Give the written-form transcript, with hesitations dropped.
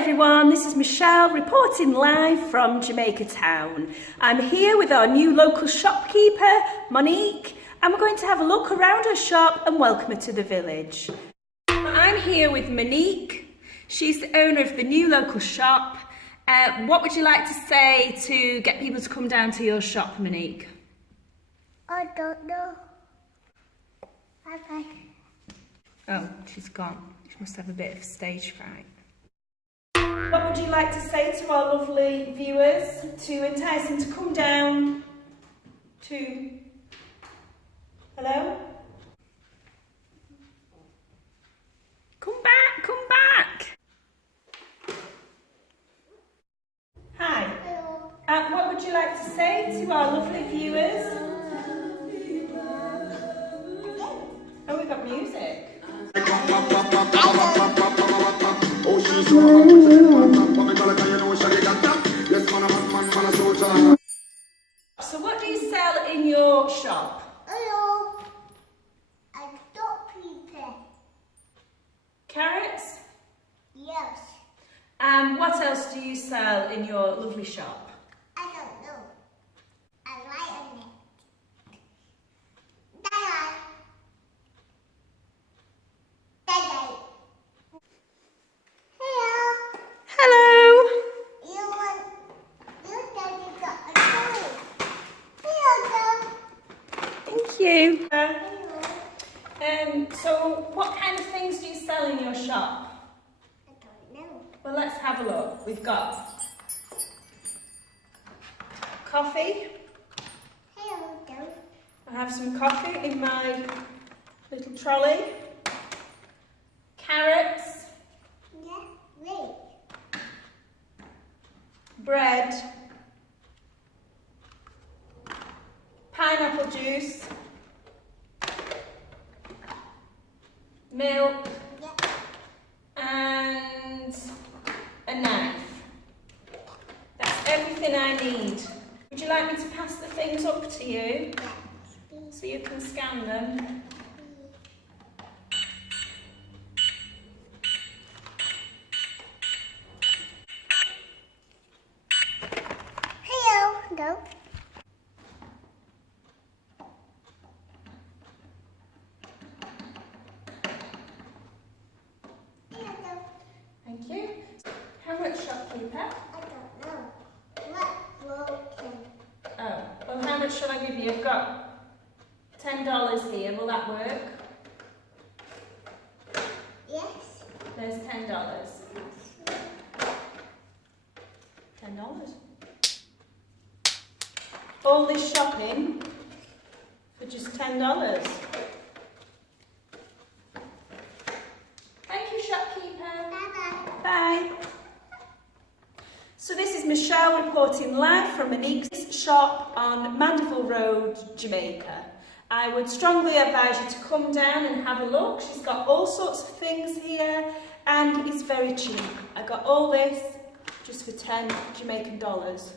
everyone, this is Michelle reporting live from Jamaica Town. I'm here with our new local shopkeeper, Monique, and we're going to have a look around her shop and welcome her to the village. I'm here with Monique. She's the owner of the new local shop. What would you like to say to get people to come down to your shop, Monique? I don't know. Bye-bye. Oh, she's gone. She must have a bit of stage fright. What would you like to say to our lovely viewers to entice them to come down to... Hello? Come back, come back! Hi. Hello. What would you like to say to our lovely viewers? Oh, we've got music. So what do you sell in your shop? Hello. I stop people. Carrots? Yes. What else do you sell in your lovely shop? I don't know. I write on it. Dad. Dad. Hello. Hello. You daddy got a toy. Hello. Thank you. Hello. So what kind of things do you sell in your shop? I don't know. Well, let's have a look. We've got coffee. Hello, Dad. I have some coffee in my little trolley. Carrots, Yeah, wait. bread, pineapple juice, milk, Yeah. and a knife. That's everything I need. Would you like me to pass the things up to you so you can scan them? Hello. No. Hello. Thank you. How much, shopkeeper? I don't know. What broken? Oh, well, how much shall I give you? I've got $10 here. Will that work? Yes. There's $10. $10. All this shopping for just $10. Thank you, shopkeeper. Bye-bye. Bye. So this is Michelle reporting live from Monique's shop on Mandeville Road, Jamaica. I would strongly advise you to come down and have a look. She's got all sorts of things here and it's very cheap. I got all this just for 10 Jamaican dollars.